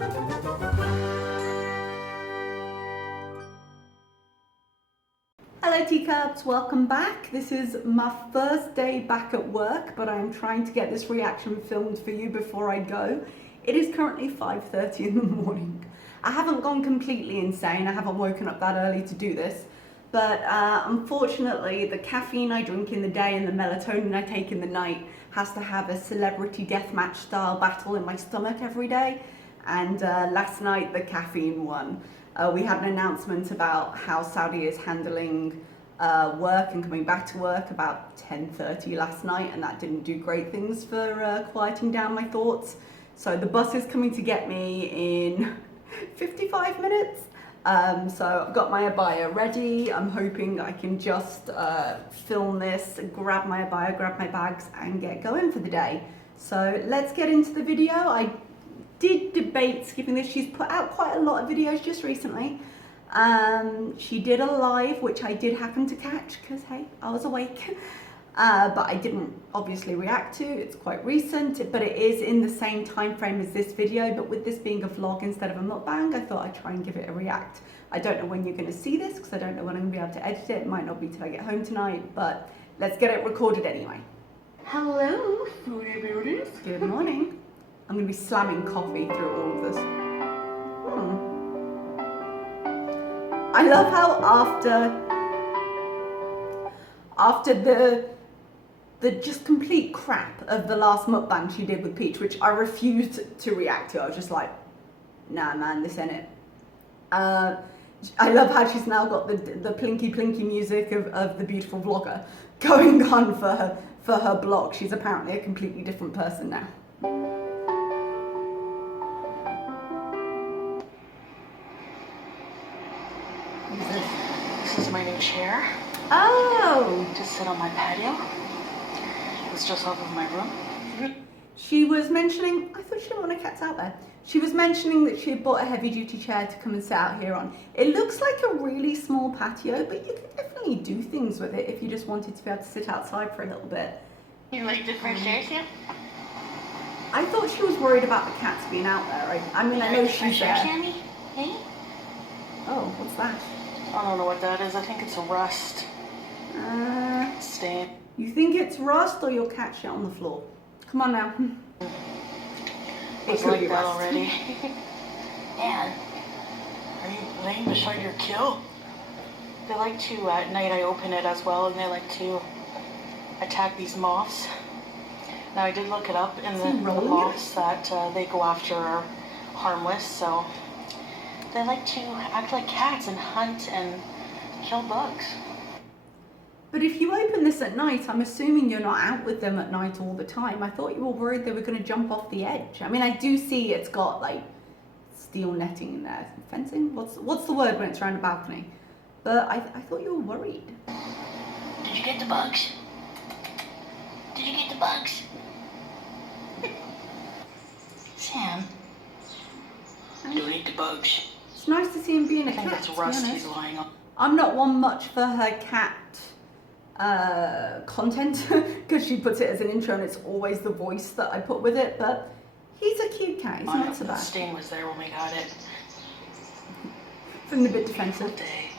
Hello teacups, welcome back. This is my first day back at work, but I'm trying to get this reaction filmed for you before I go. It is currently 5:30 in the morning. I haven't gone completely insane, I haven't woken up that early to do this, but unfortunately the caffeine I drink in the day and the melatonin I take in the night has to have a celebrity deathmatch style battle in my stomach every day, and last night the caffeine won. We had an announcement about how Saudi is handling work and coming back to work about 10:30 last night, and that didn't do great things for quieting down my thoughts. So the bus is coming to get me in 55 minutes. So I've got my abaya ready. I'm hoping I can just film this, grab my abaya, grab my bags and get going for the day. So let's get into the video. I did debate skipping this. She's put out quite a lot of videos just recently. She did a live, which I did happen to catch because hey, I was awake. But I didn't obviously react to. It's quite recent, but it is in the same time frame as this video. But with this being a vlog instead of a mukbang, I thought I'd try and give it a react. I don't know when you're going to see this because I don't know when I'm going to be able to edit it. It might not be till I get home tonight, but let's get it recorded anyway. Hello, Foodie Beauties. Good morning. I'm going to be slamming coffee through all of this. I love how after the just complete crap of the last mukbang she did with Peach, which I refused to react to. I was just like, nah man, this ain't it. I love how she's now got the plinky music of the beautiful vlogger going on for her blog. She's apparently a completely different person now. This is my new chair. Oh! To sit on my patio. It's just off of my room. She was mentioning, I thought she didn't want her cats out there. She was mentioning that she had bought a heavy duty chair to come and sit out here on. It looks like a really small patio, but you could definitely do things with it if you just wanted to be able to sit outside for a little bit. You like different chairs here? I thought she was worried about the cats being out there. I mean, I know she's there. Hey? Oh, what's that? I don't know what that is. I think it's a rust stain. You think it's rust or your cat shit on the floor? Come on now. It's like that already. Anne, are you laying beside your kill? They like to, at night I open it as well, and they like to attack these moths. Now I did look it up, and the moths that they go after are harmless, so they like to act like cats and hunt and kill bugs. But if you open this at night, I'm assuming you're not out with them at night all the time. I thought you were worried they were going to jump off the edge. I mean, I do see it's got like steel netting in there. Fencing? What's the word when it's around a balcony? But I thought you were worried. Did you get the bugs? Did you get the bugs? Sam, don't eat the bugs. It's nice to see him being a cat. I think that's rust he's lying on. I'm not one much for her cat content because she puts it as an intro and it's always the voice that I put with it, but he's a cute cat. He's not so bad. The stain was there when we got it. Feeling a bit defensive. Day.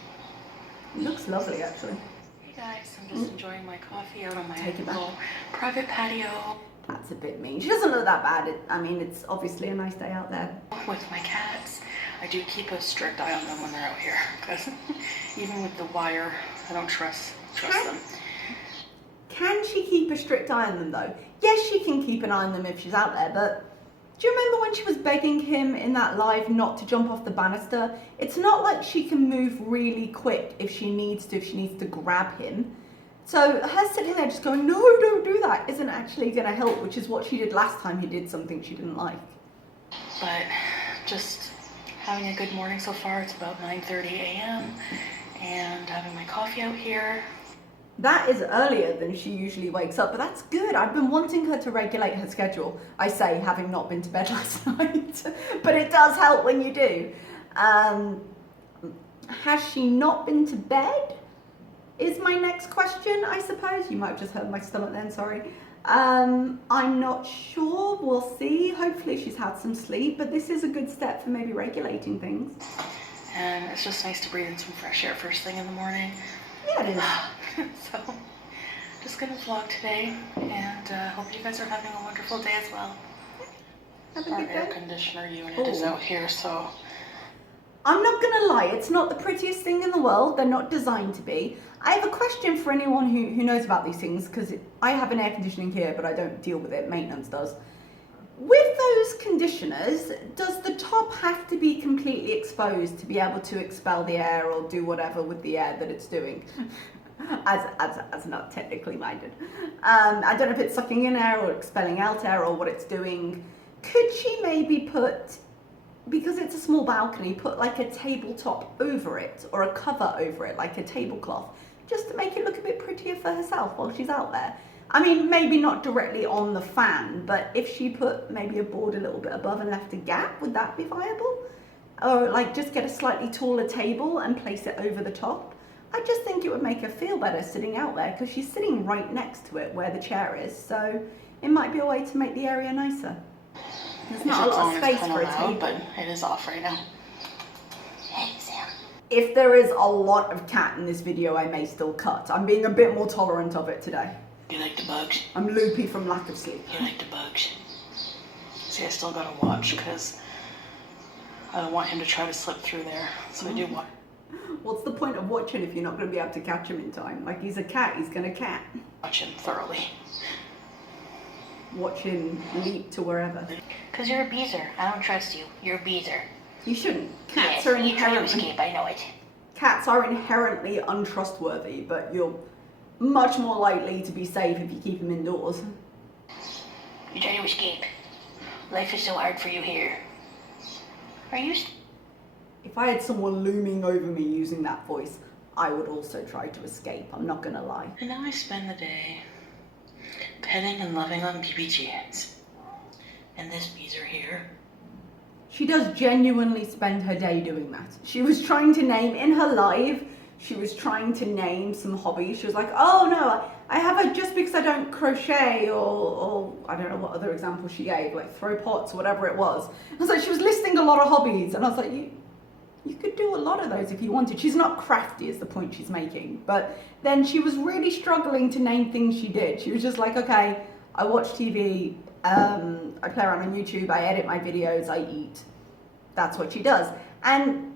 It looks lovely actually. Hey guys, I'm just enjoying my coffee out on my Take it back. little private patio. That's a bit mean. She doesn't look that bad. I mean, it's obviously a nice day out there. With my cats, I do keep a strict eye on them when they're out here, because even with the wire, I don't trust them. Can she keep a strict eye on them though? Yes, she can keep an eye on them if she's out there, but do you remember when she was begging him in that live not to jump off the banister? It's not like she can move really quick if she needs to grab him. So her sitting there just going, no, don't do that, isn't actually going to help, which is what she did last time he did something she didn't like. But just having a good morning so far. It's about 9:30 a.m. and having my coffee out here. That is earlier than she usually wakes up, but that's good. I've been wanting her to regulate her schedule. I say, having not been to bed last night, but it does help when you do. Has she not been to bed? Is my next question, I suppose. You might have just heard my stomach then, sorry. I'm not sure, we'll see. Hopefully she's had some sleep, but this is a good step for maybe regulating things. And it's just nice to breathe in some fresh air first thing in the morning. Yeah, it is. So, just gonna vlog today, and hope you guys are having a wonderful day as well. Have a Our good day. air conditioner unit is out here, so I'm not gonna lie, it's not the prettiest thing in the world. They're not designed to be. I have a question for anyone who knows about these things, because I have an air conditioning here, but I don't deal with it, maintenance does. With those conditioners, does the top have to be completely exposed to be able to expel the air or do whatever with the air that it's doing? as not technically minded. I don't know if it's sucking in air or expelling out air or what it's doing. Could she maybe put, because it's a small balcony, put like a tabletop over it or a cover over it, like a tablecloth, just to make it look a bit prettier for herself while she's out there? I mean, maybe not directly on the fan, but if she put maybe a board a little bit above and left a gap, would that be viable? Or like just get a slightly taller table and place it over the top? I just think it would make her feel better sitting out there, because she's sitting right next to it where the chair is, so it might be a way to make the area nicer. There's not a lot of space for a table. But it is off right now. Hey, Sam. If there is a lot of cat in this video, I may still cut. I'm being a bit more tolerant of it today. You like the bugs? I'm loopy from lack of sleep. You like the bugs? See, I still gotta watch, because I don't want him to try to slip through there. So I do watch. What's the point of watching if you're not going to be able to catch him in time? Like, he's a cat, he's going to cat. Watch him thoroughly. Watch him leap to wherever. Because you're a beezer. I don't trust you. You're a beezer. You shouldn't. Cats Yes, are you try to inherently... escape, I know it. Cats are inherently untrustworthy, but you're much more likely to be safe if you keep them indoors. You try to escape. Life is so hard for you here. Are you... If I had someone looming over me using that voice, I would also try to escape, I'm not gonna lie. And now I spend the day petting and loving on BBGs. And this beezer here. She does genuinely spend her day doing that. She was trying to name, in her live, she was trying to name some hobbies. She was like, oh no, I have a, just because I don't crochet or I don't know what other example she gave, like throw pots or whatever it was. I was like, she was listing a lot of hobbies, and I was like, you could do a lot of those if you wanted. She's not crafty is the point she's making. But then she was really struggling to name things she did. She was just like, okay, I watch TV, I play around on YouTube, I edit my videos, I eat. That's what she does. And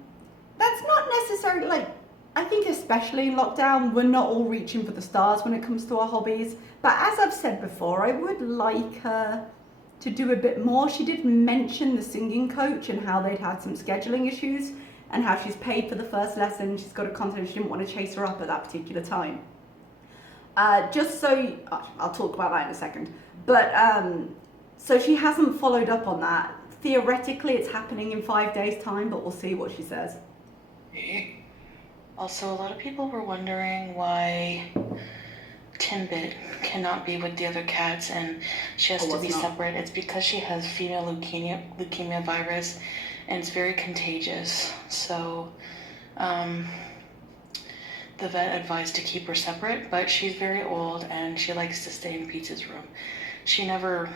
that's not necessarily, like, I think especially in lockdown, we're not all reaching for the stars when it comes to our hobbies. But as I've said before, I would like her to do a bit more. She did mention the singing coach and how they'd had some scheduling issues, and how she's paid for the first lesson. She's got a concert, she didn't want to chase her up at that particular time. Just so, I'll talk about that in a second. But, so she hasn't followed up on that. Theoretically, it's happening in 5 days' time, but we'll see what she says. Also, a lot of people were wondering why Timbit cannot be with the other cats and she has to be separate. It's because she has female leukemia virus, and it's very contagious. So the vet advised to keep her separate, but she's very old and she likes to stay in Pete's room. She never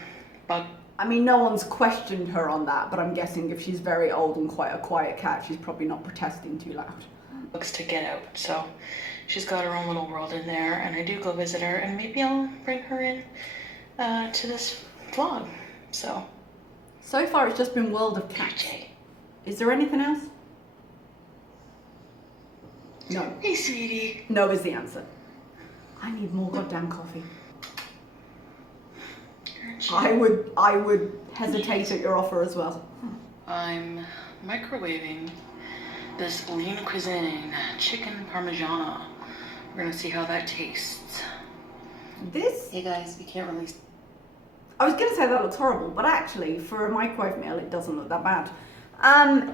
I mean, no one's questioned her on that, but I'm guessing if she's very old and quite a quiet cat, she's probably not protesting too loud. Bugs to get out. So she's got her own little world in there, and I do go visit her, and maybe I'll bring her in to this vlog. So far it's just been World of Cats. Is there anything else? No. Hey, sweetie. No is the answer. I need more goddamn coffee. I would hesitate at your offer as well. I'm microwaving this lean cuisine chicken parmigiana. We're gonna see how that tastes. This? Hey guys, we can't release. I was gonna say that looks horrible, but actually for a microwave meal it doesn't look that bad.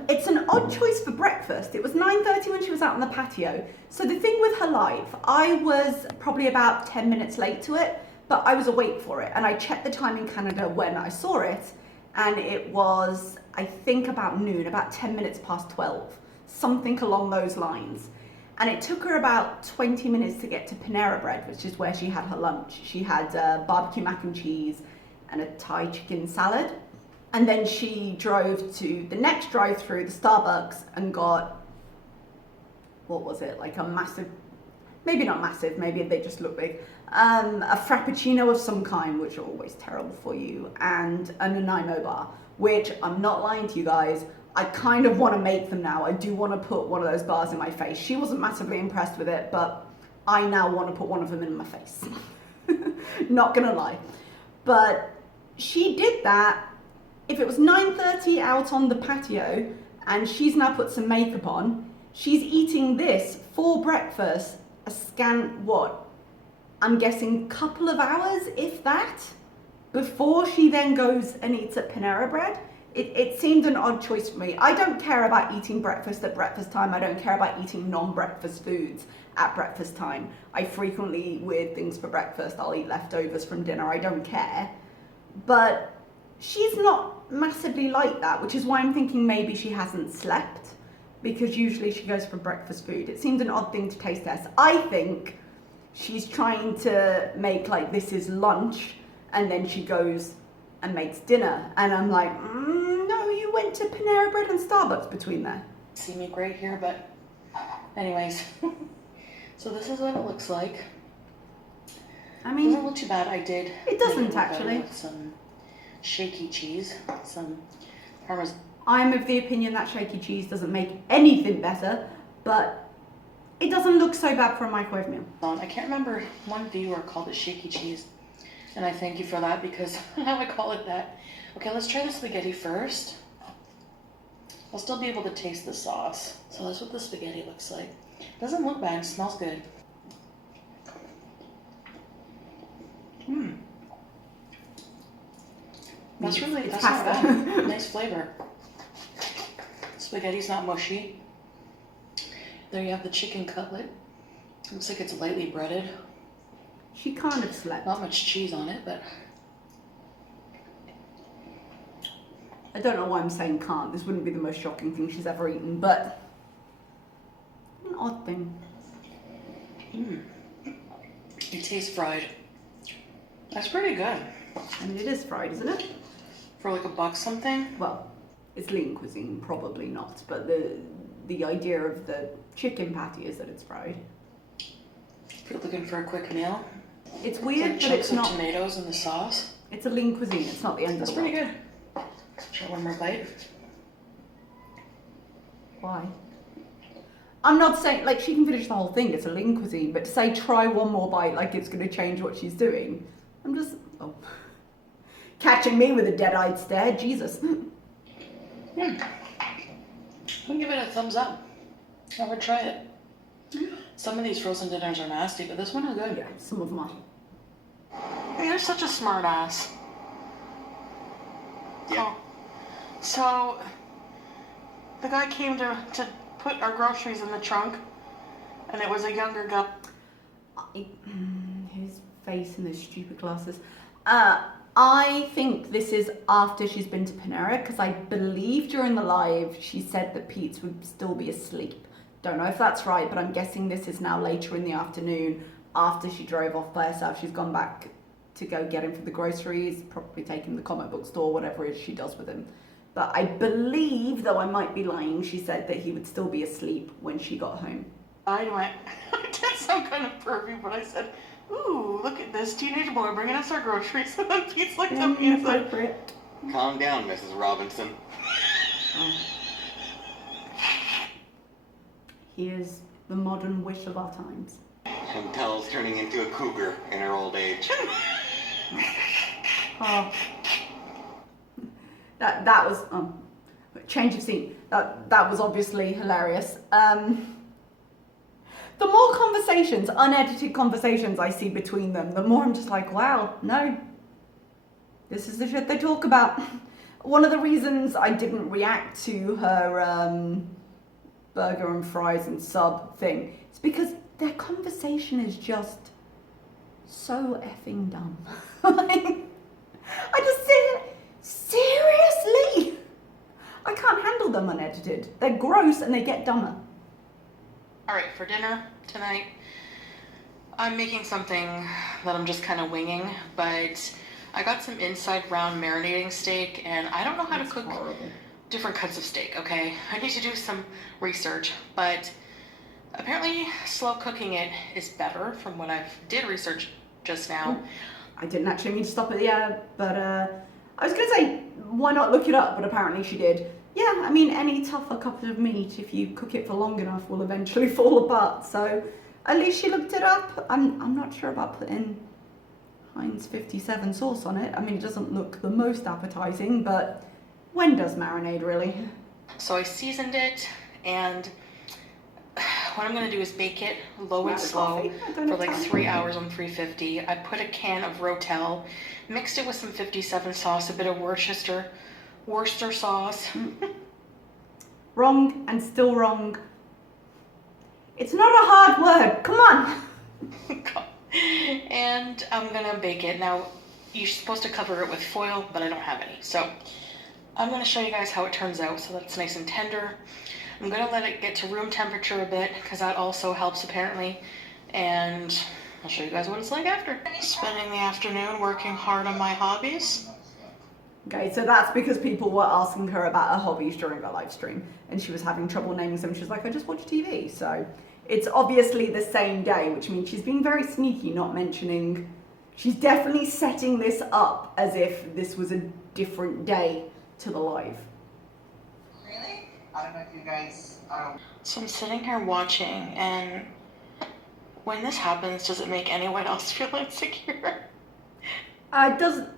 It's an odd choice for breakfast. It was 9:30 when she was out on the patio. So the thing with her live, I was probably about 10 minutes late to it, but I was awake for it. And I checked the time in Canada when I saw it, and it was, I think, about noon, about 10 minutes past 12, something along those lines. And it took her about 20 minutes to get to Panera Bread, which is where she had her lunch. She had barbecue mac and cheese and a Thai chicken salad. And then she drove to the next drive-through, the Starbucks, and got, what was it, like a massive, maybe not massive, maybe they just look big, a frappuccino of some kind, which are always terrible for you, and a Nanaimo bar, which, I'm not lying to you guys, I kind of want to make them now. I do want to put one of those bars in my face. She wasn't massively impressed with it, but I now want to put one of them in my face. Not gonna lie. But she did that. If it was 9:30 out on the patio and she's now put some makeup on, she's eating this for breakfast, a scant, what? I'm guessing couple of hours, if that, before she then goes and eats at Panera Bread. It seemed an odd choice for me. I don't care about eating breakfast at breakfast time. I don't care about eating non-breakfast foods at breakfast time. I frequently eat weird things for breakfast. I'll eat leftovers from dinner. I don't care. But she's not massively like that, which is why I'm thinking maybe she hasn't slept, because usually she goes for breakfast food. It seemed an odd thing to taste test. I think she's trying to make like this is lunch, and then she goes and makes dinner, and I'm like, no, you went to Panera Bread and Starbucks between there. See me great here, but anyways. So this is what it looks like. I mean, doesn't look too bad. I did. It doesn't make actually. with some shaky cheese, some parmesan. I'm of the opinion that shaky cheese doesn't make anything better, but it doesn't look so bad for a microwave meal. I can't remember, one viewer called it shaky cheese, and I thank you for that because I would call it that. Okay, let's try the spaghetti first. I'll still be able to taste the sauce. So that's what the spaghetti looks like. Doesn't look bad, it smells good. That's really, that's not bad. Nice flavor. Spaghetti's not mushy. There you have the chicken cutlet. Looks like it's lightly breaded. She kind of slept. Not much cheese on it, but I don't know why I'm saying can't. This wouldn't be the most shocking thing she's ever eaten, but an odd thing. It tastes fried. That's pretty good. I mean, it is fried, isn't it? For like $1 something? Well, it's lean cuisine, probably not, but the idea of the chicken patty is that it's fried. If you're looking for a quick meal. It's weird, like but it's not. Tomatoes in the sauce. It's a lean cuisine. It's not the end of the world. That's pretty good. Try one more bite. Why? I'm not saying like she can finish the whole thing. It's a lean cuisine, but to say try one more bite like it's going to change what she's doing, I'm just catching me with a dead-eyed stare. Jesus. I'll give it a thumbs up. I would try it. Some of these frozen dinners are nasty, but this one is good. Yeah, some of them are. Hey, you're such a smart ass. Yeah. Oh. So, the guy came to put our groceries in the trunk, and it was a younger guy. His face and those stupid glasses. I think this is after she's been to Panera, because I believe during the live she said that Pete would still be asleep. Don't know if that's right, but I'm guessing this is now later in the afternoon after she drove off by herself. She's gone back to go get him for the groceries, probably taking the comic book store, whatever it is she does with him. But I believe, though I might be lying, she said that he would still be asleep when she got home. I did some kind of pervy, but I said, ooh, look at this teenage boy bringing us our groceries. And then Pete's looked at me and said, Calm down, Mrs. Robinson. He is the modern wish of our times. Chantal's turning into a cougar in her old age. Oh. That was change of scene. That was obviously hilarious. The more conversations, unedited conversations I see between them, the more I'm just like, wow, no. This is the shit they talk about. One of the reasons I didn't react to her burger and fries and sub thing is because their conversation is just so effing dumb. I just sit seriously? I can't handle them unedited. They're gross and they get dumber. All right, for dinner tonight, I'm making something that I'm just kind of winging, but I got some inside round marinating steak, and I don't know how to cook different cuts of steak, okay? I need to do some research, but apparently slow cooking it is better from what I did research just now. I didn't actually mean to stop at the end, but I was going to say, why not look it up, but apparently she did. Yeah, I mean, any tougher cut of meat, if you cook it for long enough, will eventually fall apart, so at least she looked it up. I'm not sure about putting Heinz 57 sauce on it. I mean, it doesn't look the most appetizing, but when does marinade, really? So I seasoned it, and what I'm going to do is bake it low and slow for like 3 hours on 350. I put a can of Rotel, mixed it with some 57 sauce, a bit of Worcester sauce. Wrong and still wrong. It's not a hard word, come on! And I'm going to bake it. Now, you're supposed to cover it with foil, but I don't have any. So I'm going to show you guys how it turns out so that it's nice and tender. I'm going to let it get to room temperature a bit because that also helps apparently. And I'll show you guys what it's like after. Spending the afternoon working hard on my hobbies. Okay, so that's because people were asking her about her hobbies during her live stream and she was having trouble naming them. She was like, I just watch TV. So it's obviously the same day, which means she's being very sneaky, not mentioning. She's definitely setting this up as if this was a different day to the live. Really? I don't know if you guys. So I'm sitting here watching, and when this happens, does it make anyone else feel insecure? It doesn't.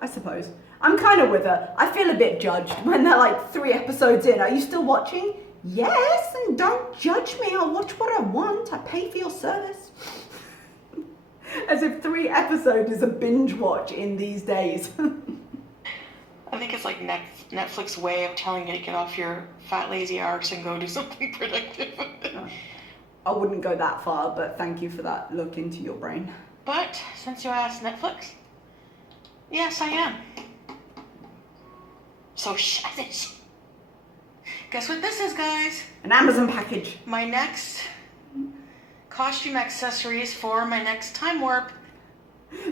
I suppose. I'm kind of with her. I feel a bit judged when they're like 3 episodes in. Are you still watching? Yes, and don't judge me. I'll watch what I want. I pay for your service. As if 3 episodes is a binge watch in these days. I think it's like Netflix way of telling you to get off your fat lazy arse and go do something productive. I wouldn't go that far, but thank you for that look into your brain. But since you asked Netflix, yes, I am. So shut it. Guess what this is, guys? An Amazon package. My next costume accessories for my next time warp.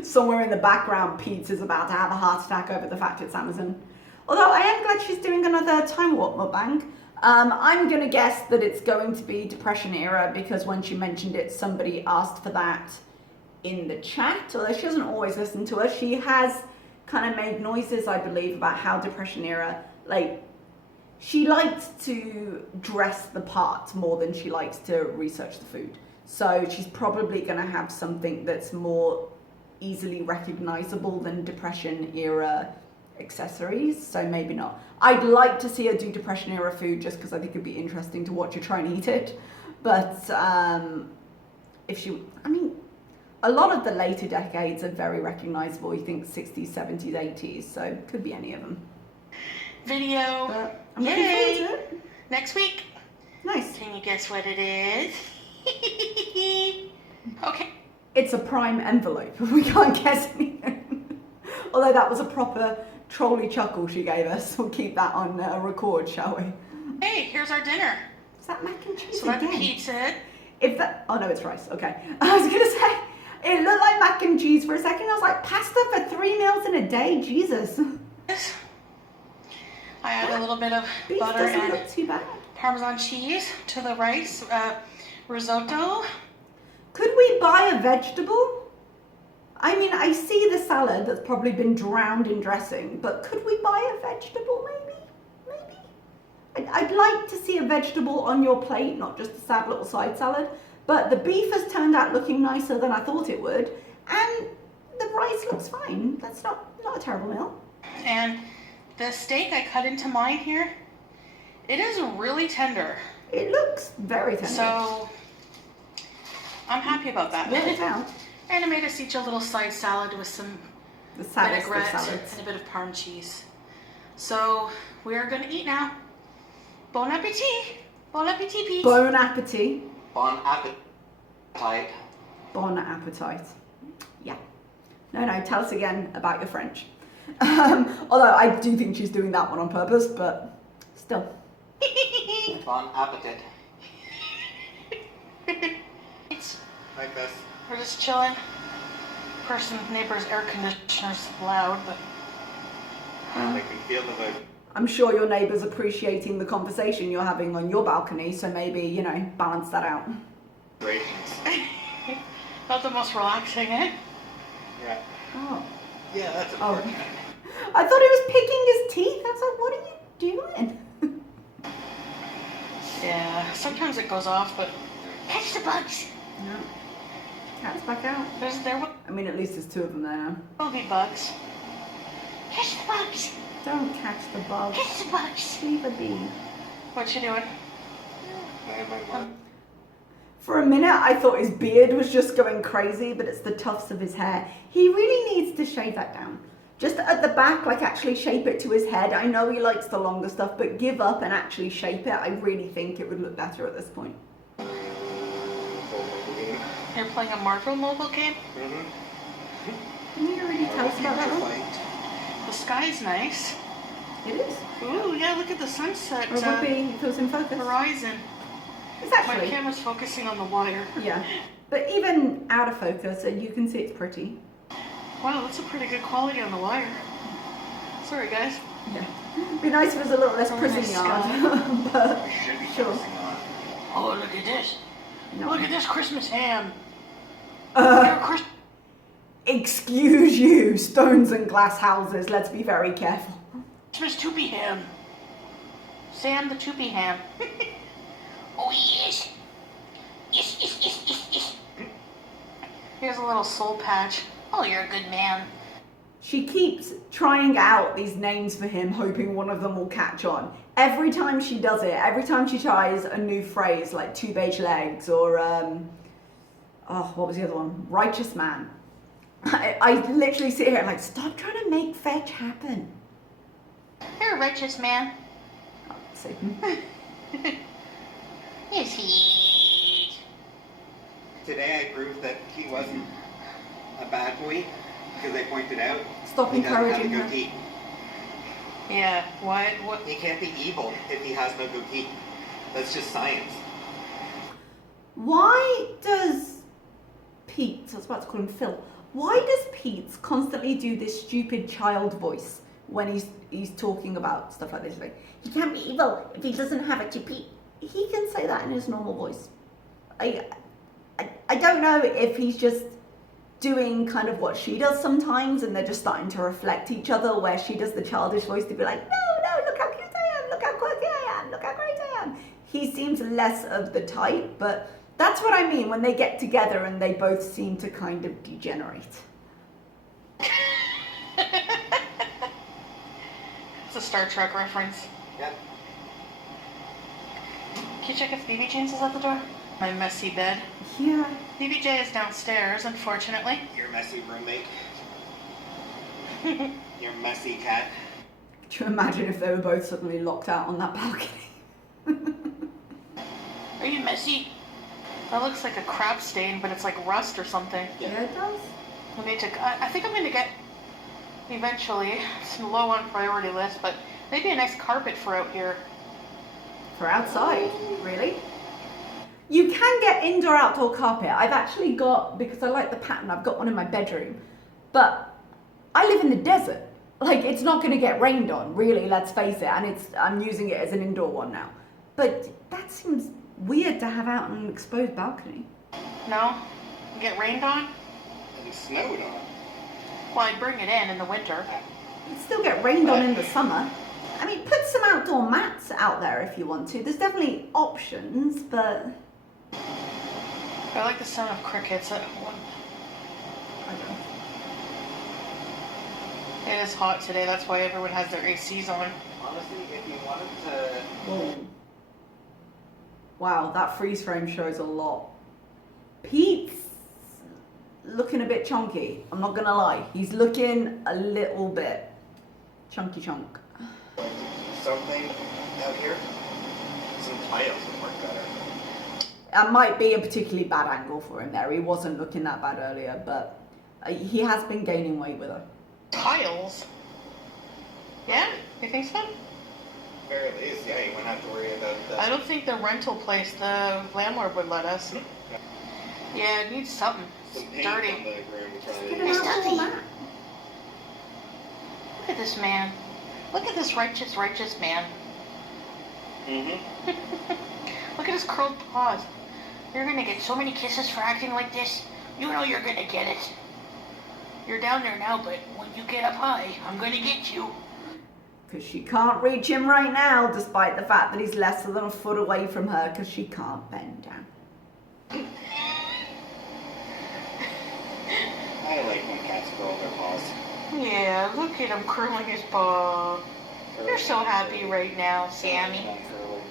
Somewhere in the background, Pete is about to have a heart attack over the fact it's Amazon. Although I am glad she's doing another time warp mukbang. I'm going to guess that it's going to be Depression era because when she mentioned it, somebody asked for that in the chat. Although she doesn't always listen to us, she has kind of made noises, I believe, about how Depression era, like, she likes to dress the part more than she likes to research the food. So she's probably going to have something that's more easily recognizable than Depression era accessories, so maybe not. I'd like to see her do Depression era food just because I think it'd be interesting to watch her try and eat it. But if she, I mean, a lot of the later decades are very recognizable. You think 60s, 70s, 80s, so it could be any of them. Video. But I'm looking forward to it. Next week. Nice. Can you guess what it is? Okay. It's a prime envelope. We can't guess anything. Although that was a proper trolley chuckle she gave us. We'll keep that on record, shall we? Hey, here's our dinner. Is that mac and cheese So again? that's pizza. If that, oh no, it's rice. Okay. I was gonna say it looked like mac and cheese for a second. I was like, pasta for 3 meals in a day, Jesus. I add a little bit of Beef butter doesn't and look too bad. Parmesan cheese to the rice risotto. Could we buy a vegetable? I mean, I see the salad that's probably been drowned in dressing, but could we buy a vegetable maybe? Maybe? I'd like to see a vegetable on your plate, not just a sad little side salad. But the beef has turned out looking nicer than I thought it would, and the rice looks fine. That's not a terrible meal. And the steak I cut into mine here, it is really tender. It looks very tender. So I'm happy about that. Well done. And I made us each a little side salad with some The saddest of vinaigrette salads. and a bit of parm cheese. So we are going to eat now. Bon appetit. Bon appetit, Pete. Bon appetit. Bon appetite. Bon appetite. Yeah. No, tell us again about your French. Although I do think she's doing that one on purpose, but still. Bon appetit. Hi, Bess. We're just chilling. Neighbor's air conditioner's loud, but I can feel the vibe. I'm sure your neighbour's appreciating the conversation you're having on your balcony, so maybe, you know, balance that out. Vibrations. not the most relaxing, eh? Yeah. Oh. Yeah, that's Oh. important. I thought he was picking his teeth. I was like, what are you doing? Yeah, sometimes it goes off, but catch the bugs. No. Cat's back out. There I mean, at least there's two of them there now. will be bugs. Catch the bugs. Don't catch the bugs. Catch the bugs. Leave a bee. What you doing? I have my mark. For a minute, I thought his beard was just going crazy, but it's the tufts of his hair. He really needs to shave that down. Just at the back, like actually shape it to his head. I know he likes the longer stuff, but give up and actually shape it. I really think it would look better at this point. You're playing a Marvel mobile game? Mm-hmm. Didn't you already tell us about that one? The sky's nice. It is. Ooh, yeah, look at the sunset Or it would be if it was in focus. horizon. It's My actually, camera's focusing on the wire. yeah. But even out of focus, you can see it's pretty. Wow, that's a pretty good quality on the wire. Sorry, guys. Yeah. It'd be nice if it was a little less Oh, prison nice yard. But I should be Sure. focusing on. Oh, look at this. no. Look at this Christmas ham. You're a Chris- Excuse you, stones and glass houses. Let's be very careful. Christmas Toopy ham. Sam the Toopy ham. Oh, yes. Yes, yes, yes, yes, yes. Here's a little soul patch. Oh, you're a good man. She keeps trying out these names for him, hoping one of them will catch on. Every time she does it, every time she tries a new phrase like two beige legs or, what was the other one? Righteous man. I literally sit here and like, stop trying to make fetch happen. You're a righteous man. Oh, see. Yes, he is. Today I proved that he wasn't a bad boy because I pointed out Stop he doesn't have a encouraging her. goatee. Yeah, what? He can't be evil if he has no goatee. That's just science. Why does Pete, I was about to call him Phil, why does Pete constantly do this stupid child voice when he's talking about stuff like this? Like, he can't be evil if he doesn't have a goatee. He can say that in his normal voice. I don't know if he's just doing kind of what she does sometimes and they're just starting to reflect each other, where she does the childish voice to be like, no, look how cute I am, look how quirky I am, look how great I am. He seems less of the type, but that's what I mean when they get together and they both seem to kind of degenerate. It's a Star Trek reference. Yep. Can you check if BB Jeans is at the door? My messy bed. Yeah. BBJ is downstairs, unfortunately. Your messy roommate. Your messy cat. Could you imagine if they were both suddenly locked out on that balcony? Are you messy? That looks like a crab stain, but it's like rust or something. Yeah, it does. We need to. I think I'm going to get eventually. It's low on priority list, but maybe a nice carpet for out here. For outside, really? You can get indoor-outdoor carpet. I've actually got, because I like the pattern, I've got one in my bedroom. But I live in the desert. Like, it's not going to get rained on, really, let's face it. And I'm using it as an indoor one now. But that seems weird to have out on an exposed balcony. No? Get rained on? And snowed on. Well, I'd bring it in the winter. You'd still get rained on in the summer. I mean, put some outdoor mats out there if you want to. There's definitely options, but I like the sound of crickets. I don't know. It is hot today, that's why everyone has their ACs on. Honestly, if you wanted to... Whoa. Wow, that freeze frame shows a lot. Pete's looking a bit chunky. I'm not gonna lie. He's looking a little bit chunky chunk. Something out here? Some tiles would work better. That might be a particularly bad angle for him there. He wasn't looking that bad earlier, but he has been gaining weight with her. Tiles? Yeah? You think so? Very least, yeah, you wouldn't have to worry about I don't think the rental place, the landlord would let us. Yeah, it needs something. It's Some paint dirty. on the ground would probably- Get it out stuffy. all that. Look at this man. Look at this righteous man. Look at his curled paws. You're gonna get so many kisses for acting like this. You know you're gonna get it. You're down there now, but when you get up high, I'm gonna get you. Because she can't reach him right now, despite the fact that he's less than a foot away from her, because she can't bend down. I like when cats curl their paws. Yeah, look at him curling his paw. You're so happy right now, Sammy. Not curly.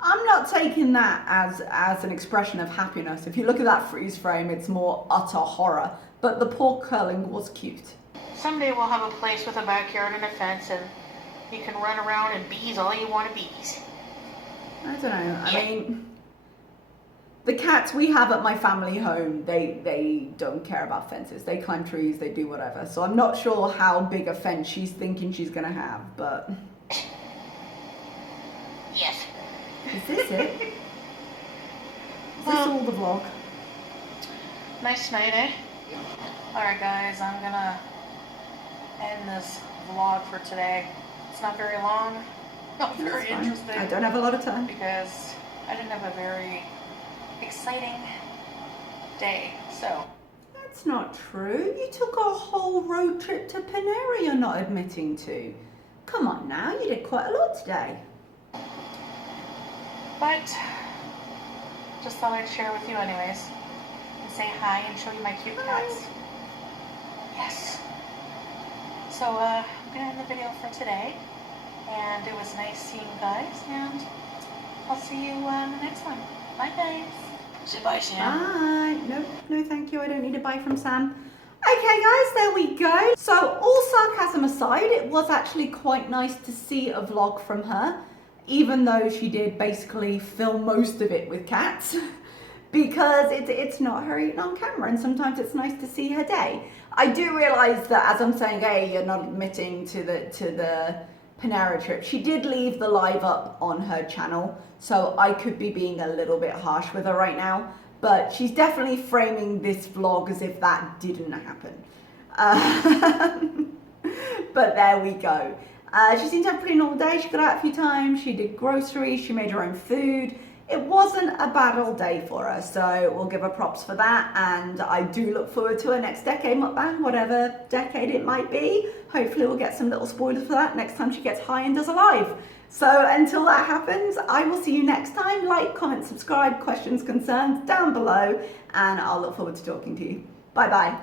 I'm not taking that as an expression of happiness. If you look at that freeze frame, it's more utter horror. But the paw curling was cute. Someday we'll have a place with a backyard and a fence, and you can run around and bees all you want to bees. I don't know. I mean, the cats we have at my family home, they don't care about fences. They climb trees, they do whatever. So I'm not sure how big a fence she's thinking she's gonna have, but... Yes. Is this it? Is this all the vlog? Nice night, eh? Alright guys, I'm gonna end this vlog for today. It's not very long, not very That's fine. interesting, I don't have a lot of time. because I didn't have a very exciting day, so. That's not true. You took a whole road trip to Panera you're not admitting to. Come on now, you did quite a lot today. But, just thought I'd share with you anyways, and say hi and show you my cute cats. Yes. So, I'm gonna end the video for today, and it was nice seeing you guys, and I'll see you in the next one. Bye guys. Say bye, Sam. Bye. No thank you. I don't need a bye from Sam. Okay guys, there we go. So all sarcasm aside, it was actually quite nice to see a vlog from her, even though she did basically film most of it with cats, because it's not her eating on camera, and sometimes it's nice to see her day. I do realise that as I'm saying, hey, you're not admitting to the Panera trip, she did leave the live up on her channel, so I could be being a little bit harsh with her right now, but she's definitely framing this vlog as if that didn't happen. But there we go. She seemed to have a pretty normal day. She got out a few times, she did groceries, she made her own food. It wasn't a bad old day for her, so we'll give her props for that, and I do look forward to her next decade mukbang, whatever decade it might be. Hopefully we'll get some little spoilers for that next time she gets high and does a live. So until that happens, I will see you next time. Like, comment, subscribe, questions, concerns down below, and I'll look forward to talking to you. Bye bye.